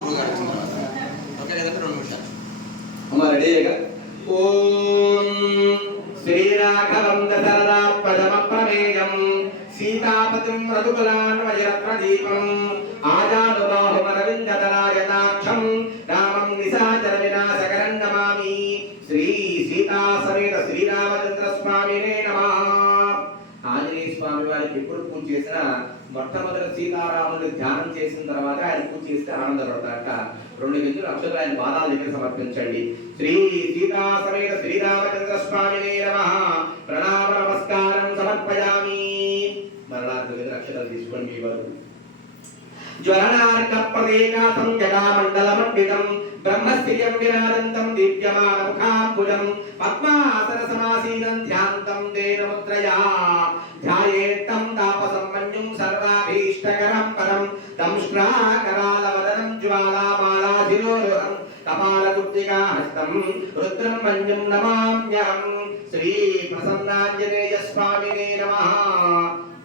ఓం శ్రీరాఘవం దశరథాత్మజమప్రమేయం సీతాపతిం రఘుకులాన్వయరత్నదీపం ఆజానుబాహుమరవిందదలాయతాక్షం రామం నిశాచర వినాశకరం నమామి. శ్రీ సీతా సమేత శ్రీరామచంద్ర స్వామినే నమః. ఆంజనేయ స్వామి వారికి ఎప్పుడు పూజ చేసినా మొట్టమొదటి సీతారాములు ధ్యానం చేసిన తర్వాత ఆయన పూజ చేస్తే ఆనందపడతారట. 2 గింజలు అక్షరాలు ఆయన పాదాల దగ్గర సమర్పించండి. శ్రీ సీతా సమేత శ్రీరామచంద్ర స్వామినే నమః. ప్రణామ నమస్కారం సమర్పయామి. మరలా 2 గింజలు అక్షరాలు తీసుకోండి. మీ వారు జ్వలనార్క ప్రదేకాసం జటామండలమండితం బ్రహ్మస్థిర్యం విరాజంతం దీప్యమానముఖాంబుజం పద్మాసన సమాసీనం ధ్యాంతం తేన ముద్రయా ధ్యాయేత్తం తాపసం మన్యుం సర్వాభీష్టకరం పరం దంష్ట్రాకరాలవదనం జ్వాలామాలాధిరోరుహం కపాలకుబ్జికాహస్తం రుద్రం మన్యుం నమామ్యహం. శ్రీ ప్రసన్నాంజనేయ స్వామినే నమః.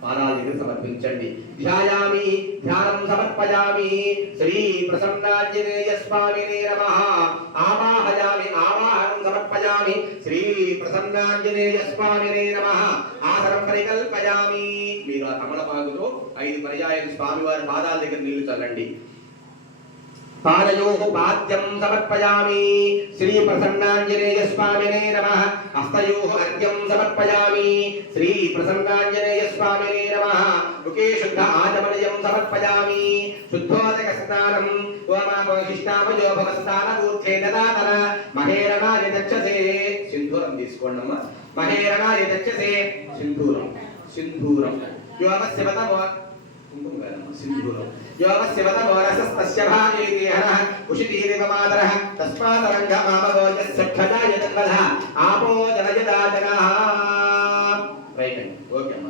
పాదాల దగ్గర సమర్పించండి. ధ్యాయామి ధ్యానం సమర్పయామి. శ్రీ ప్రసన్నాంజనేయ స్వామినే నమః. ఆవాహయామి ఆవాహనం సమర్పయామి. శ్రీ ప్రసన్నాంజనేయ స్వామినే నమః. ఆసనం పరికల్పయామి. మీరు ఆ తమలపాకుతో 5 పర్యాయాలు స్వామివారి పాదాల దగ్గర నీళ్లు చల్లండి. పాదయోః పాద్యం సమర్పయామి. శ్రీ ప్రసన్నాంజనేయ స్వామినే నమః. హస్తయోః అర్ఘ్యం సమర్పయామి. శ్రీ ప్రసన్నాంజనేయ స్వామినే నమః. ముఖే శుద్ధ ఆచమనీయం సమర్పయామి. శుద్ధోదక స్నానం ఓమాపవిశిష్టామయో భవస్థానభూతే దదాతన మహేరణాయ దక్షసే. సింధూరం తీసుకోండమ్మా. మహేరణాయ దక్షసే సింధూరం సింధూరం యోగస్యవతమో సింధూరం యోగస్యవతమోరసస్తస్య భాగేదేహః ఉషితీరివమాదరః తస్మాదరంగమామగోజస్సక్షజాయ తన్వధః ఆపో జనయదాజనః. రైట్ అండి. ఓకే అమ్మా.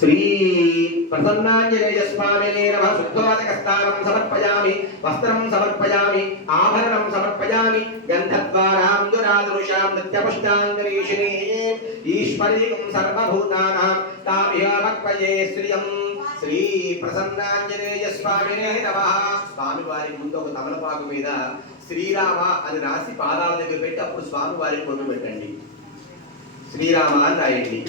శ్రీ ప్రసన్నాంజనేయ స్వామినే నమః. శుద్ధోదక స్నానం సమర్పయామి. వస్త్రం సమర్పయామి. ఆభరణం సమర్పయామి. గంధద్వారాం దురాదృశాం నిత్యపుష్టాంగరీషిణీం ఈశ్వరీం సర్వభూతానాం తామిహావక్వయే శ్రియం. శ్రీ ప్రసన్నాంజనేయ స్వామినే నమః. స్వామి వారి ముందు ఒక తమలపాకు మీద శ్రీరామ అని రాసి పాదాల దగ్గర పెట్టి అప్పుడు స్వామి వారికి పొందు పెట్టండి. శ్రీరామ అని రాయండి.